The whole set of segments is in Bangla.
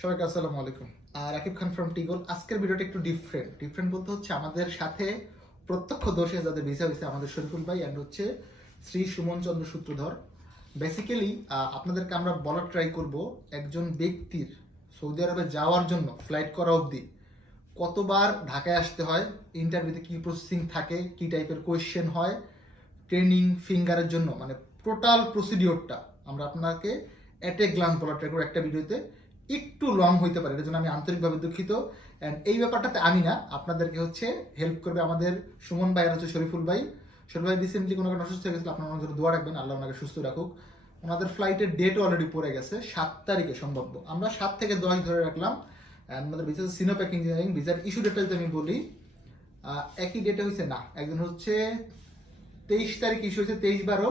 সবাইকে আসসালামু আলাইকুম। আর রাকিব খান ফ্রম টিগল আজকের ভিডিওটা একটু ডিফারেন্ট ডিফারেন্ট বলতে হচ্ছে আমাদের সাথে প্রত্যক্ষ দোষে যাদের ভিসা হয়েছে আমাদের শরীফুল ভাই অ্যান্ড হচ্ছে শ্রী সুমন চন্দ্র সূত্রধর। বেসিক্যালি আপনাদেরকে আমরা বলার ট্রাই করব একজন ব্যক্তির সৌদি আরবে যাওয়ার জন্য ফ্লাইট করা অবধি, কতবার ঢাকায় আসতে হয় ইন্টারভিউতে কি প্রসেসিং থাকে, কি টাইপের কোয়েশ্চেন হয় ট্রেনিং ফিঙ্গারের জন্য মানে টোটাল প্রসিডিওরটা আমরা আপনাকে অ্যাট এ গ্লান্স বলার ট্রাই করব। একটা ভিডিওতে একটু লং হইতে পারে। এটার জন্য আমি আন্তরিকভাবে দুঃখিত। অ্যান্ড এই ব্যাপারটাতে আমি না, আপনাদেরকে হচ্ছে হেল্প করবে আমাদের সুমন ভাই আর হচ্ছে শরীফুল ভাই। শরীফুল ভাই রিসেন্টলি কোনো কারণে অসুস্থ হয়ে গেছিল আপনার ওনার দোয়া রাখবেন, আল্লাহ ওনাকে সুস্থ রাখুক। ওনাদের ফ্লাইটের ডেট অলরেডি পড়ে গেছে, সাত তারিখে সম্ভাব্য। আমরা সাত থেকে দশ ধরে রাখলাম। আমাদের ভিসা সিনোপ্যাক ইঞ্জিনিয়ারিং ভিসার ইস্যু ডেটটা যদি আমি বলি। একই ডেটে হয়েছে না, একজন হচ্ছে তেইশ তারিখ ইস্যু হয়েছে তেইশ বারো।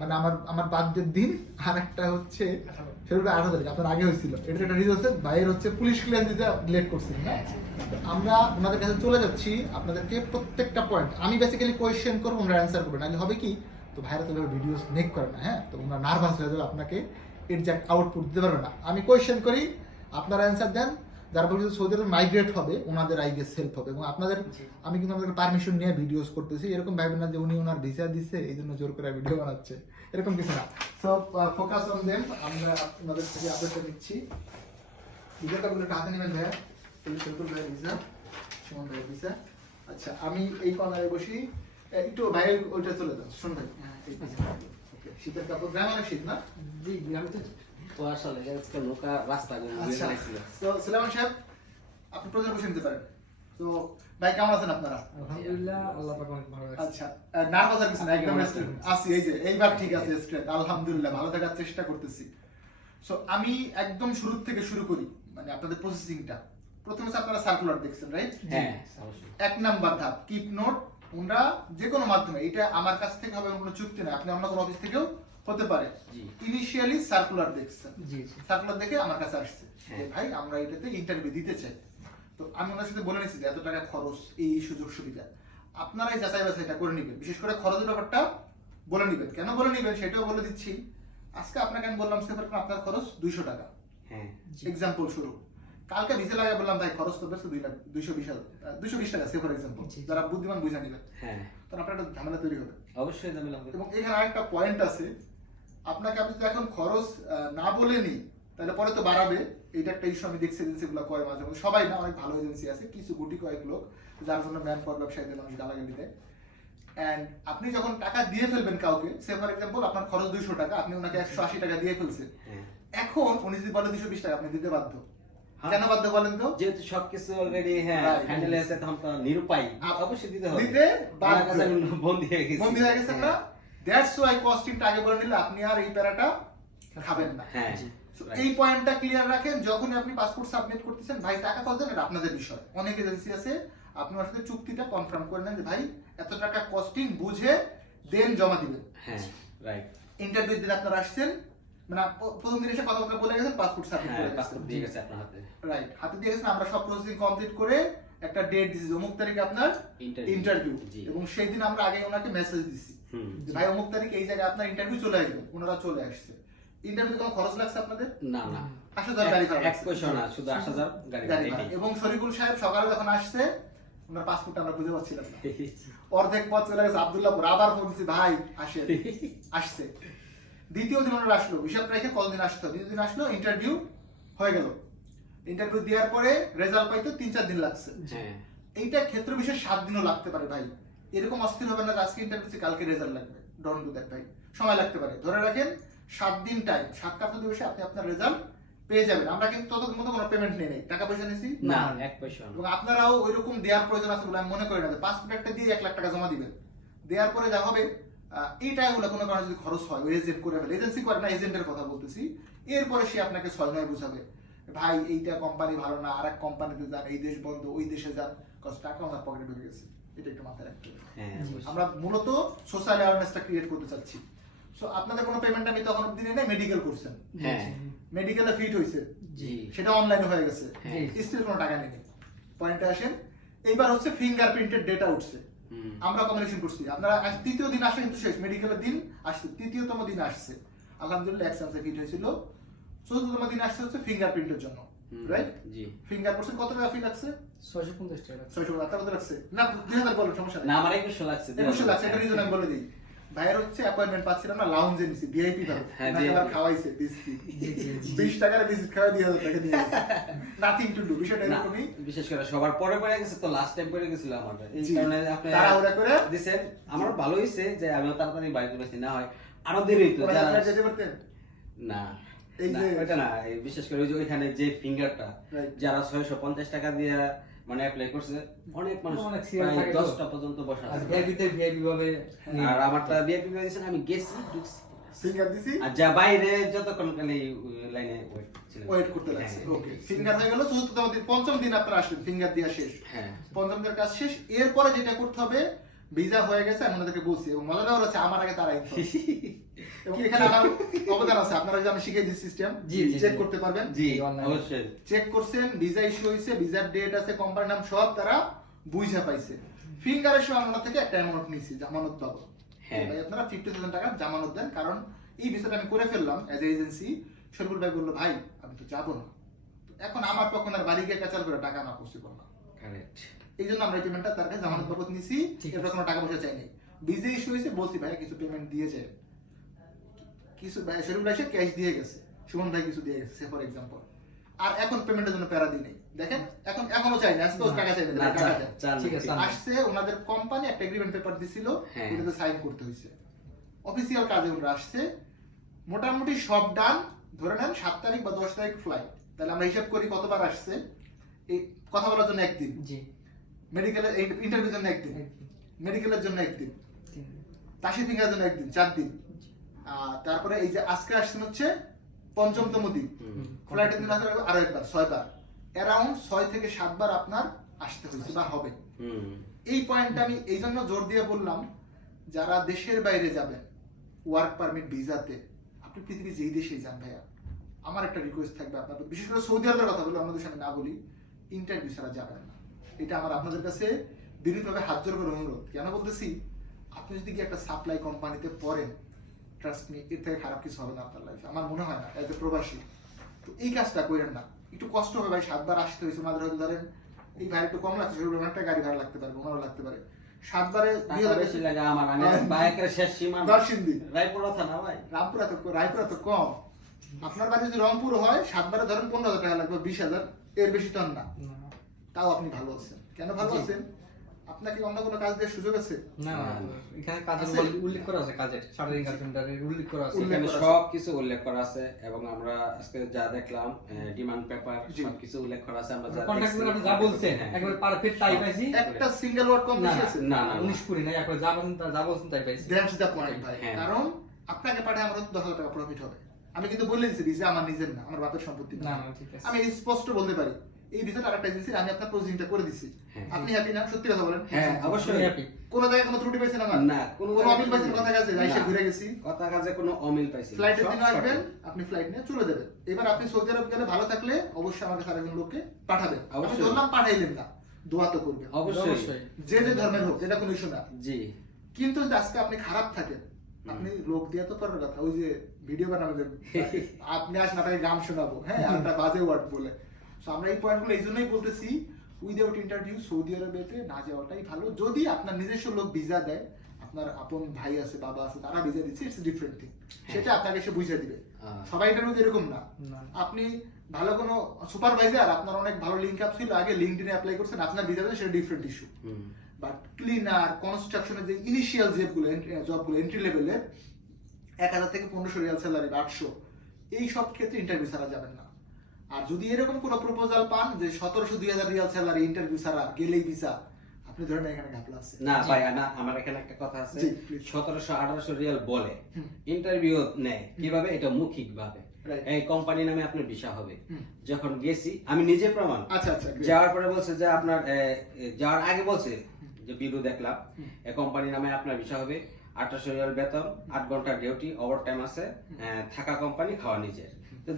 মানে আমার আমার বার্থডের দিন, আর একটা হচ্ছে সেটা আঠারো তারিখ, আপনার আগে হয়েছিল। এটা একটা রিজন হচ্ছে ভাইয়ের হচ্ছে পুলিশ ক্লিয়ার দিতে লেট হ্যাঁ? তো আমরা ওনাদের কাছে চলে যাচ্ছি, আপনাদেরকে প্রত্যেকটা পয়েন্ট আমি বেসিক্যালি কোয়েশ্চেন করব, ওনারা অ্যান্সার করবেন নাহলে হবে কি, তো ভাইরা তো ভিডিও মেক করে না হ্যাঁ? তো ওনারা নার্ভাস হয়ে যাবে, আপনাকে এক্সাক্ট আউটপুট দিতে পারবে না। আমি কোয়েশ্চেন করি, আপনারা অ্যান্সার দেন যারা পর্যন্ত সৌদি আরবে মাইগ্রেট হবে ওনাদের আই গেস হেল্প হবে। এবং আপনাদের আমি কিন্তু আপনাদের পারমিশন নিয়ে ভিডিওস করতেছি। এরকম ভাববেন না যে উনি ওনার ভিসা দিচ্ছে এই জন্য জোর করে ভিডিও বানাচ্ছে। এরকম কিছু না। সো ফোকাস অন দেম আমরা আপনাদের থেকে আপডেটটা নিচ্ছি। ভিডিওটা বলে হাতে নেবেন ভাইয়া। শরীফুল ভাইয়ের ভিসা সুমন ভাইয়ের ভিসা আচ্ছা আমি এই কর্নারে বসি। একটু ভাইয়ের ওইটা চলে যাও শোন ভাই। হ্যাঁ ওকে শীতের কাপড় গ্রাম অনেক শীত না? জি আমি তো তো আসলে আজকে নৌকা রাস্তা আচ্ছা তো সুলেমান সাহেব আপনি প্রথমে বসে নিতে পারেন। তো ভাই কেমন আছেন আপনারা? আলহামদুলিল্লাহ আল্লাহ পাক অনেক ভালো রাখছে আচ্ছা নার্ভাস আর কিছু না একদম আছি এই যে এইবার ঠিক আছে স্ট্রেট আলহামদুলিল্লাহ ভালো থাকার চেষ্টা করতেছি। সো আমি একদম শুরু থেকে শুরু করি মানে আপনাদের প্রসেসিংটা প্রথমে আপনারা সার্কুলার দেখছেন রাইট হ্যাঁ অবশ্যই। এক নাম্বার ধাপ কিপ নোট ওনারা যে কোনো মাধ্যমে এটা আমার কাছ থেকে হবে কোনো চুক্তি না আপনি অন্য কোনো অফিস থেকেও হতে পারে। ইনিশিয়ালি সার্কুলার দেখছেন। জি সার্কুলার দেখে আমার কাছে আসছে হ্যাঁ। ভাই আমরা এটাতে ইন্টারভিউ দিতে চাই। তো আমি ওনার সাথে বলে নিচ্ছি যে এত টাকা খরচ এই সুযোগ সুবিধা। আপনারাই যাচাই বাছাইটা করে নেবেন। বিশেষ করে খরচের ব্যাপারটা বলে নেবেন। কেন বলে নেবেন সেটাও বলে দিচ্ছি। আজকে আপনাকে আমি বললাম সেবার আপনার খরচ দুইশো টাকা। হ্যাঁ। এক্সাম্পল শুরু। কালকে ভিসা লাগে বললাম ভাই খরচ করবে দুই লাখ দুইশো বিশ হাজার দুইশো বিশ টাকা সে ফর এক্সাম্পল যারা বুদ্ধিমান বুঝে নেবেন। হ্যাঁ। তখন আপনার একটা ঝামেলা তৈরি হবে। অবশ্যই লাগবে এবং এখানে আরেকটা পয়েন্ট আছে আপনাকে আমি যদি এখন খরচ না বলে নিই তাহলে পরে তো বাড়াবে। এইটা একটা ইস্যু আমি দেখছি এজেন্সিগুলো করে মাঝে মাঝে সবাই না অনেক ভালো এজেন্সি আছে কিছু গুটি কয়েক লোক যার জন্য ম্যান পাওয়ার ব্যবসায়ীদের মানুষ গালাগালি দেয়। অ্যান্ড আপনি যখন টাকা দিয়ে ফেলবেন কাউকে সে ফর এক্সাম্পল আপনার খরচ দুইশো টাকা আপনি ওনাকে একশো আশি টাকা দিয়ে ফেলছেন। এখন উনি যদি বলে দুশো বিশ টাকা আপনি দিতে বাধ্য। হ্যাঁ। কেন বাধ্য বলেন তো? যেহেতু সবকিছু অলরেডি হ্যাঁ. হ্যান্ডেল আছে তখন তো নিরুপায়। অবশ্যই দিতে হবে। দিতে বন্দি হয়ে গেছি। বন্দি হয়ে গেছেন না দ্যাটস ওয়াই কস্টিংটা আগে বলে নিলে আপনি আর এই প্যারাটা খাবেন না। হ্যাঁ এই পয়েন্টটা ক্লিয়ার রাখেন যখন আপনি পাসপোর্ট সাবমিট করতেছেন ভাই টাকা কত এটা আপনাদের বিষয়। অনেক এজেন্সি আছে আপনি ওর সাথে চুক্তিটা কনফার্ম করে নেন যে ভাই এত টাকা কস্টিং বুঝে দেন জমা দিবেন। হ্যাঁ রাইট ইন্টারভিউ দিন আপনারা আসছেন মানে প্রথম দিন এসে কথাবার্তা বলে গেছেন পাসপোর্ট সাবমিট হ্যাঁ করে পাসপোর্ট দিয়ে গেছে আপনার হাতে। রাইট হাতে দিয়ে গেছেন আমরা সব প্রসেসিং কমপ্লিট করে একটা ডেট দিছি অমুক তারিখে আপনার ইন্টারভিউ এবং সেই দিন আমরা আগে ওনাকে মেসেজ দিছি ভাই অমুক তারিখে এই জায়গায় আপনার ইন্টারভিউ চলে আসবে। ওনারা চলে আসছে। ইন্টারভিউ কোনো খরচ লাগছে আপনাদের? না না। গাড়ি এক পয়সা না শুধু গাড়ি গাড়ি ভাড়া ভাড়া। এটাই। এবং শরীফুল সাহেব সকালে যখন আসছে ওনার পাসপোর্ট আমরা খুঁজে পাচ্ছিলাম অর্ধেক পথ চলে গেছে আবদুল্লাহপুর আবার ফোন দিচ্ছি ভাই আসে আসছে। দ্বিতীয় দিন ওনারা আসলো। হিসাব রেখে কতদিন আসতো দ্বিতীয় দিন আসলো ইন্টারভিউ হয়ে গেল। ইন্টারভিউ দেওয়ার পরে রেজাল্ট পাইতে তিন চার দিন লাগছে। এইটা ক্ষেত্র বিশেষ সাত দিনও লাগতে পারে ভাই। এরকম অস্থির হবে না আজকে ইন্টারভিউ কালকে রেজাল্ট লাগবে। ডোন্ট ডু দ্যাট ভাই। সময় লাগতে পারে। ধরে রাখেন সাত দিন টাইম সাত কার্য দিবসে আপনি আপনার রেজাল্ট পেয়ে যাবেন। আমরা কিন্তু তত মতো কোনো পেমেন্ট নেই নাই। টাকা পয়সা নিয়েছি? না এক পয়সা এবং আপনারাও ওইরকম দেওয়ার প্রয়োজন আছে বলে আমি মনে করি না যে পাসপোর্ট একটা দিয়ে এক লাখ টাকা জমা দিবেন। দেওয়ার পরে যা হবে এই টাকাগুলো কোনো কারণে যদি খরচ হয় ওই এজেন্ট করে ফেলে। এজেন্সি করে না এজেন্টের কথা বলতেছি। এরপরে সে আপনাকে ছয় নয় বুঝাবে। ভাই এইটা কোম্পানি ভালো না আর এক কোম্পানিতে যান এই দেশ বন্ধ ওই দেশে যান কত টাকা ওনার পকেটে ঢুকে গেছে। এটা একটু মাথায় রাখতে হবে। হ্যাঁ আমরা মূলত সোশ্যাল অ্যাওয়ারনেসটা ক্রিয়েট করতে চাচ্ছি। সো আপনাদের কোনো পেমেন্ট আমি তখন অব্দি নেই মেডিকেল করছেন। হ্যাঁ। মেডিকেলে ফিট হয়েছে সেটা অনলাইনে হয়ে গেছে। হ্যাঁ। স্টিল কোনো টাকা নেই। পয়েন্টে আসেন। এইবার হচ্ছে ফিঙ্গারপ্রিন্টেড ডেটা উঠছে। আমরা কমিউনিকেশন করছি। আপনারা আজ তৃতীয় দিন আসে কিন্তু শেষ। মেডিকেলের দিন আসছে তৃতীয়তম দিন আসছে। আলহামদুলিল্লাহ এক্সামসে ফিট হয়েছিল। চতুর্থতম দিন আসছে হচ্ছে ফিঙ্গারপ্রিন্টের জন্য রাইট জি। ফিঙ্গার কত টাকা ফি লাগছে? ছয়শো পঞ্চাশ টাকা ছয়শো টাকা কত লাগছে। না সমস্যা আমার একুশশো লাগছে একুশশো লাগছে এটা রিজন আমি বলে দিই। ভাইয়ের হচ্ছে অ্যাপয়েন্টমেন্ট পাচ্ছিলাম না লাউঞ্জে নিছি ভিআইপি ভাবে। হ্যাঁ, আবার খাওয়াইছে বিস্কিট জি, জি, জি। বিশ টাকার বিস্কিট খাওয়াই দুই হাজার টাকা দিয়ে নাথিং টু ডু বিষয়টা এরকমই। বিশেষ করে সবার পরে পরে গেছে তো লাস্ট টাইম পরে গেছিল আমার এই কারণে আপনি তাড়াহুড়া করে? দিছেন আমার ভালো হয়েছে যে আমিও তাড়াতাড়ি বাড়িতে বেশি না হয় আরও দেরি হইতো না। এই যে- ওইটা না বিশেষ করে ওই যে ওইখানে যে ফিঙ্গারটা যারা ছয়শো পঞ্চাশ টাকা দিয়ে মানে অ্যাপ্লাই করছে অনেক মানুষ। দশটা পর্যন্ত বসা আছে। ভিআইপিতে ভিআইপি ভাবে আর আমারটা বিএপি দিয়েছেন আমি গেছি ফিঙ্গার দিছি? আর যা বাইরে যতক্ষণ লাইনে ওয়েট করতে লাগছে হ্যাঁ। ওকে ফিঙ্গার হয়ে গেল চতুর্থ দিন পঞ্চম দিন আপনারা আসলেন ফিঙ্গার দিয়া শেষ। হ্যাঁ। পঞ্চম দিনের কাজ শেষ এরপরে যেটা করতে হবে ভিসা হয়ে গেছে আমি ওনাদেরকে বলছি এবং আমার আগে তারাই এবং এখানে অবদান আছে। আপনারা যে আমি শিখিয়ে দিচ্ছি সিস্টেম জি, জি, চেক করতে পারবেন। জি অবশ্যই। চেক করছেন ভিসা ইস্যু হয়েছে ভিসার ডেট আছে কোম্পানির নাম সব তারা বুঝা পাইছে। ফিঙ্গারের সময় আমরা থেকে একটা অ্যামাউন্ট নিছি জামানত বাবদ হ্যাঁ। ভাই আপনারা ফিফটি থাউজেন্ড টাকা জামানত দেন কারণ এই আমি করে ফেললাম অ্যাজ এজেন্সি শরীফুল ভাই বলল ভাই আমি তো যাব না। এখন আমার তখন আর বাড়ি গিয়ে কাচাল করে টাকা না পসিবল না এই জন্য আমরা এই পেমেন্টটা তার কাছে জামানত বাবদ নিছি কোনো টাকা পয়সা চাইনি। ভিসা ইস্যু হয়েছে বলছি ভাই কিছু পেমেন্ট দিয়ে যায় কিছু শরীফুল ভাই ক্যাশ দিয়ে গেছে। সুমন ভাই কিছু দিয়ে গেছে ফর এক্সাম্পল আর এখন পেমেন্টের জন্য প্যারা দিই নেই। দেখেন এখন এখনও চাই না আজকে টাকা চাই না না টাকা চাই। ঠিক আছে। আসছে ওনাদের কোম্পানি একটা এগ্রিমেন্ট পেপার দিছিল হ্যাঁ। ওটাতে সাইন করতে হয়েছে। অফিসিয়াল কাজে ওনারা আসছে। মোটামুটি সব ডান ধরে নেন সাত তারিখ বা দশ তারিখ ফ্লাইট তাহলে আমরা হিসাব করি কতবার আসছে। এই কথা বলার জন্য একদিন। জি। মেডিকেলের ইন্টারভিউর জন্য একদিন। মেডিকেলের জন্য একদিন। তাসি ফিঙ্গার জন্য একদিন চার দিন। তারপরে এই যে আজকে আসছেন হচ্ছে পঞ্চমতম দিন। হুম। ফ্লাইটের দিন আরও একবার ছয়বার। অ্যারাউন্ড ছয় থেকে সাতবার আপনার আসতে হয়েছে বা হবে। এই পয়েন্টটা আমি এই জন্য জোর দিয়ে বললাম যারা দেশের বাইরে যাবেন ওয়ার্ক পারমিট ভিসাতে আপনি পৃথিবীর যেই দেশেই যান ভাইয়া আমার একটা রিকোয়েস্ট থাকবে আপনার প্রতি। বিশেষ করে সৌদি আরবের কথা বলি অন্যদের সামনে না বলি ইন্টারভিউ ছাড়া যাবেন না। এটা আমার আপনাদের কাছে বিনীতভাবে হাত জোর করে অনুরোধ। কেন বলতেছি আপনি যদি কি একটা সাপ্লাই কোম্পানিতে পড়েন ট্রাস্ট মি এর থেকে খারাপ কিছু হবে না আপনার লাইফে আমার মনে হয় না এজ এ প্রবাসী। তো এই কাজটা করেন না। একটু কষ্ট হবে ভাই সাতবার আসতে হয়েছে হয়তো ধরেন এই ভাড়া একটু কম লাগছে সেগুলো অনেকটা গাড়ি ভাড়া লাগতে পারে ওনারও লাগতে পারে। সাতবারে দুই টাকা হাজার বেশি লাগে আমার আমি আর- বাইকের শেষ সীমা নরসিংদী। রায়পুরা রামপুরা তো রায়পুরা তো কম। আপনার বাড়ি যদি রংপুর হয় সাতবারে ধরেন পনেরো হাজার টাকা লাগবে বিশ হাজার। এর বেশি তো না। তাও আপনি ভালো আছেন। কেন ভালো জি। অন্য কোনো কাজ দেওয়ার সুযোগ আছে? না না এখানে কাজের উল্লেখ- উল্লেখ করা আছে কাজের শারীরিক উল্লেখ করা আছে। এখানে সব কিছু উল্লেখ করা আছে এবং আমরা আজকে যা দেখলাম ডিমান্ড পেপার সব কিছু উল্লেখ করা আছে আমরা যা আপনি যা বলছেন হ্যাঁ। একবার পারফেক্ট তাই পাইছি। একটা সিঙ্গেল ওয়ার্ড কম বেশি আছে? না, না, না। উনিশ কুড়ি না একবার যা বলছেন তা- যা বলছেন তাই পাইছি। দ্যাটস দ্য পয়েন্ট ভাই। হ্যাঁ। কারণ আপনাকে পাঠায় আমার হাজার টাকা প্রফিট হবে। আমি কিন্তু বলে দিচ্ছি ভিসা আমার নিজের না আমার বাপের সম্পত্তি না। না না ঠিক আছে। আমি স্পষ্ট বলতে পারি। এই এজেন্সি আমি আপনার করে দিচ্ছি। হ্যাঁ। আপনি হ্যাপি না? সত্যি কথা বলেন। হ্যাঁ অবশ্যই হ্যাপি কোন জায়গায় কোনো ত্রুটি পাইছেন আমার? না কোনো কোনো অমিল পাইছেন কথা কাছে যাইসে না। ঘুরে গেছি। কথা কাজে কোনো অমিল পাইছি না। ফ্লাইটের দিন আসবেন আপনি ফ্লাইট নিয়ে চলে যাবেন। এবার আপনি সৌদি আরব গেলে ভালো থাকলে অবশ্যই আমাকে সারা লোককে পাঠাবেন। অবশ্যই। ধরলাম পাঠাইলেন না দোয়া তো করবেন। অবশ্যই। যে যে ধর্মের হোক এটা কোনো ইস্যু না। জি। কিন্তু যদি আজকে আপনি খারাপ থাকেন আপনি লোক দিয়ে তো পরের কথা ওই যে ভিডিও বানাবেন আপনি আসেন আপনাকে গান শোনাবো হ্যাঁ একটা বাজে ওয়ার্ড বলে। তো আমরা এই পয়েন্টগুলো এই জন্যই বলতেছি উইদাউট ইন্টারভিউ সৌদি আরবেতে না যাওয়াটাই ভালো। যদি আপনার নিজস্ব লোক ভিসা দেয় আপনার আপন ভাই আছে বাবা আছে তারা ভিসা দিচ্ছে ইটস ডিফারেন্ট থিং সেটা আপনাকে সে বুঝিয়ে দিবে। সবাই ইন্টারভিউ এরকম না। আপনি ভালো কোনো সুপারভাইজার আপনার অনেক ভালো লিঙ্ক আপ ছিল আগে লিঙ্কডিনে অ্যাপ্লাই করছেন আপনার ভিসা দেবে সেটা ডিফারেন্ট ইস্যু বাট ক্লিনার কনস্ট্রাকশনের যে ইনিশিয়াল জবগুলো জবগুলো এন্ট্রি লেভেলের এক হাজার থেকে পনেরোশো রিয়াল স্যালারি আটশো এই সব ক্ষেত্রে ইন্টারভিউ ছাড়া যাবেন না। আর যদি এরকম কোনো প্রপোজাল পান যে সতেরোশো দুই হাজার রিয়াল স্যালারি ইন্টারভিউ ছাড়া গেলেই ভিসা আপনি ধরেন এখানে ঘাপলা আছে। না ভাই না আমার এখানে একটা কথা আছে। সতেরোশো আঠারোশো রিয়াল বলে ইন্টারভিউ নেয়। কীভাবে? এটা মৌখিক ভাবে এই কোম্পানি নামে আপনার ভিসা হবে। যখন গেছি আমি নিজে প্রমাণ। আচ্ছা আচ্ছা যাওয়ার পরে বলছে যে আপনার যাওয়ার আগে বলছে যে বিরু দেখলাম। এই কোম্পানি নামে আপনার ভিসা হবে। আঠারোশো রিয়াল বেতন আট ঘণ্টা ডিউটি ওভার টাইম আছে থাকা কোম্পানি খাওয়া নিজের।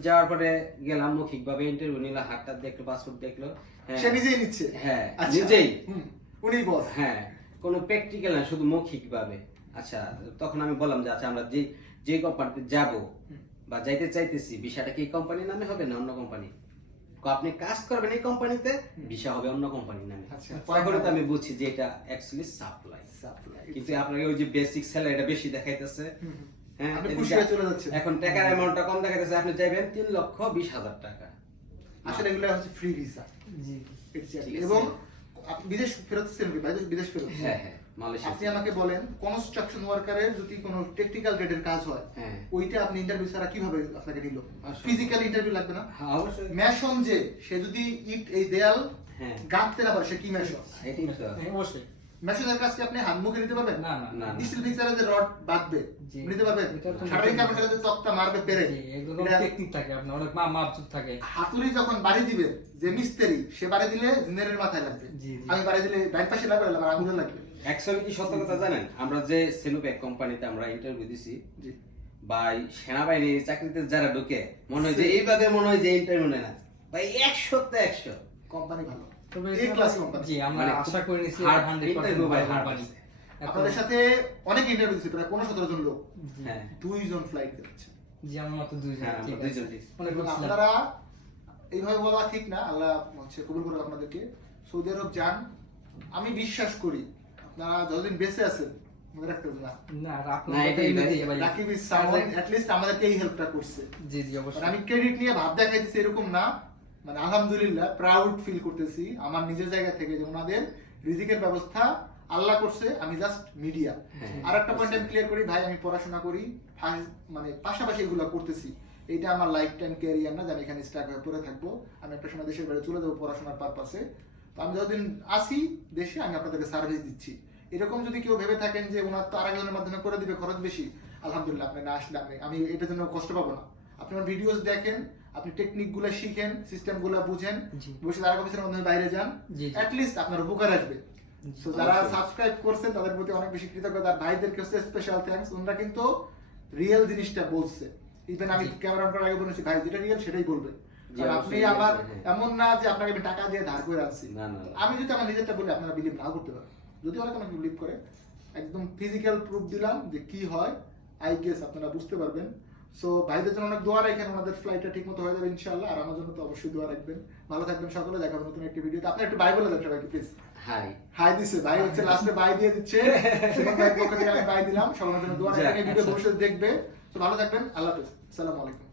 যাওয়ার পরে গেলাম মৌখিক ভাবে ইন্টারভিউ নিলাম হাতটা দেখল পাসপোর্ট দেখল। হ্যাঁ, সে নিজেই নিচ্ছে? হ্যাঁ আচ্ছা। নিজেই। উনিই বস হ্যাঁ কোনো প্র্যাকটিক্যাল না শুধু মৌখিক ভাবে আচ্ছা তখন আমি বললাম যে আচ্ছা আমরা যে যে কোম্পানিতে যাব বা যাইতে চাইতেছি বিষয়টা কি কোম্পানির নামে হবে না অন্য কোম্পানি আপনি কাজ করবেন এই কোম্পানিতে ভিসা হবে অন্য কোম্পানির নামে। আচ্ছা। তারপরে তো আমি বুঝছি যে এটা অ্যাকচুয়ালি সাপ্লাই Supply। কিন্তু আপনাকে ওই যে বেসিক স্যালারিটা বেশি দেখাইতেছে। হ্যাঁ এখন টাকার অ্যামাউন্টটা কম দেখাইতেছে আপনি চাইবেন তিন লক্ষ বিশ হাজার টাকা। আসলে এগুলো হচ্ছে ফ্রি ভিসা। এবং বিদেশ ফেরত বিদেশ ফেরত হ্যাঁ হ্যাঁ আপনি আমাকে বলেন কনস্ট্রাকশন ওয়ার্কারের যদি কোনো টেকনিক্যাল গ্রেডের কাজ হয় হ্যাঁ। ওইটা আপনি ইন্টারভিউ ছাড়া কীভাবে আপনাকে নিল। ফিজিক্যাল ইন্টারভিউ লাগবে না? অবশ্যই। মেশন যে সে যদি ইট এই দেয়াল হ্যাঁ। গাঁথতে না পারে সে কি হ্যাঁ, অবশ্যই। মেশনের কাজ কি আপনি হাত মুখে নিতে পারবেন? না না না। স্টিল ফিক্সারে যে রড বাঁধবে নিতে পারবেন? শাটারিং কার্পেন্টারে যে তক্তা মারবে পেরে এগুলো টেকনিক থাকে আপনার অনেক মাপ মাপচুপ থাকে। হাতুড়ি যখন বাড়ি দিবে যে মিস্ত্রি সে বাড়ি দিলে জিনের মাথায় লাগবে। আমি বাড়ি দিলে ডাইন পাশে লাগবে আমার আঙুলে লাগবে। অ্যাকচুয়ালি কি সত্য কথা জানেন? আমরা যে সেনুপ্যাক কোম্পানিতে আমরা ইন্টারভিউ দিছি জি। বা সেনাবাহিনীর চাকরিতে যারা ঢুকে মনে হয় যে এইভাবে মনে হয় যে ইন্টারভিউ নেয় না। ভাই একশো তো একশো। কোম্পানি ভালো। তবে এ ক্লাস কোম্পানি জি আমরা মানে আশা করে নিছি 100% interview কোম্পানি আপনাদের সাথে অনেক ইন্টারভিউ দিচ্ছে প্রায় পনেরো সতেরো জন লোক। হ্যাঁ। দুইজন ফ্লাইট দিচ্ছে জি আমার মতো দুইজন হ্যাঁ, ঠিক আছে দুইজন ঠিক। অনেক এবং লোক ছিলাম। আপনারা এইভাবে বলা ঠিক না আল্লাহ হচ্ছে কবুল করে আপনাদেরকে। সৌদি আরব যান। আমি বিশ্বাস করি আপনারা যতদিন বেঁচে আছেন মনে রাখতে হবে না। রাকিব আমাদেরকে এই হেল্পটা করছে। জি জি মানে অবশ্যই আমি ক্রেডিট নিয়ে ভাব দেখাই দিচ্ছি এরকম না। মানে আলহামদুলিল্লাহ প্রাউড ফিল করতেছি আমার নিজের জায়গা থেকে যে ওনাদের রিজিকের ব্যবস্থা আল্লাহ করছে আমি জাস্ট মিডিয়া। আর একটা পয়েন্ট আমি ক্লিয়ার করি ভাই আমি পড়াশোনা করি মানে পাশাপাশি এগুলো করতেছি। এটা আমার লাইফ টাইম ক্যারিয়ার না যে আমি এখানে স্টাক হয়ে পড়ে থাকব। আমি একটা সময় দেশের বাইরে চলে যাব পড়াশোনার পারপাসে তো আমি যতদিন আসি দেশে আমি আপনাদেরকে সার্ভিস দিচ্ছি। এরকম যদি কেউ ভেবে থাকেন যে ওনার তো আরেকজনের মাধ্যমে করে দিবে খরচ বেশি আলহামদুলিল্লাহ আপনি না আসলে আমি আমি এটার জন্য কষ্ট পাবো না। আপনি আমার ভিডিওস দেখেন আপনি টেকনিকগুলো শিখেন সিস্টেমগুলো বুঝেন বসে তারা অফিসের মাধ্যমে বাইরে যান। অ্যাটলিস্ট আপনার উপকার আসবে। তো যারা সাবস্ক্রাইব করছেন তাদের প্রতি অনেক বেশি কৃতজ্ঞতা। ভাইদেরকে হচ্ছে স্পেশাল থ্যাঙ্কস ওনারা কিন্তু রিয়েল জিনিসটা বলছে। ইভেন আমি ক্যামেরা করার আগে বলেছি ভাই যেটা রিয়েল সেটাই বলবে। আপনি আমার হ্যাঁ। এমন না যে আপনাকে আমি টাকা দিয়ে ধার করে আনছি। না, না, না। আমি যদি আমার নিজেরটা বলি আপনারা বিলিভ নাও করতে পারেন। যদি অনেক আমাকে বিলিভ করে একদম ফিজিক্যাল প্রুফ দিলাম যে কি হয় আই গেস আপনারা বুঝতে পারবেন। সো ভাইদের জন্য অনেক দোয়া রাখেন ওনাদের ফ্লাইটটা ঠিক মতো হয়ে যাবে ইনশাল্লাহ আর আমার জন্য তো অবশ্যই দোয়া রাখবেন। ভালো থাকবেন সকলে দেখা হবে নতুন একটি ভিডিওতে। আপনি একটু বাই বলে দেন সবাইকে প্লিজ হাই হাই দিছে ভাই হচ্ছে লাস্টে বাই দিয়ে দিচ্ছে। সেখান ভাইয়ের পক্ষ থেকে আমি বাই দিলাম। সবার জন্য দোয়া রাখবেন ভিডিও ভবিষ্যতে দেখবে। তো ভালো থাকবেন আল্লাহ হাফেজ। আসসালামু আলাইকুম।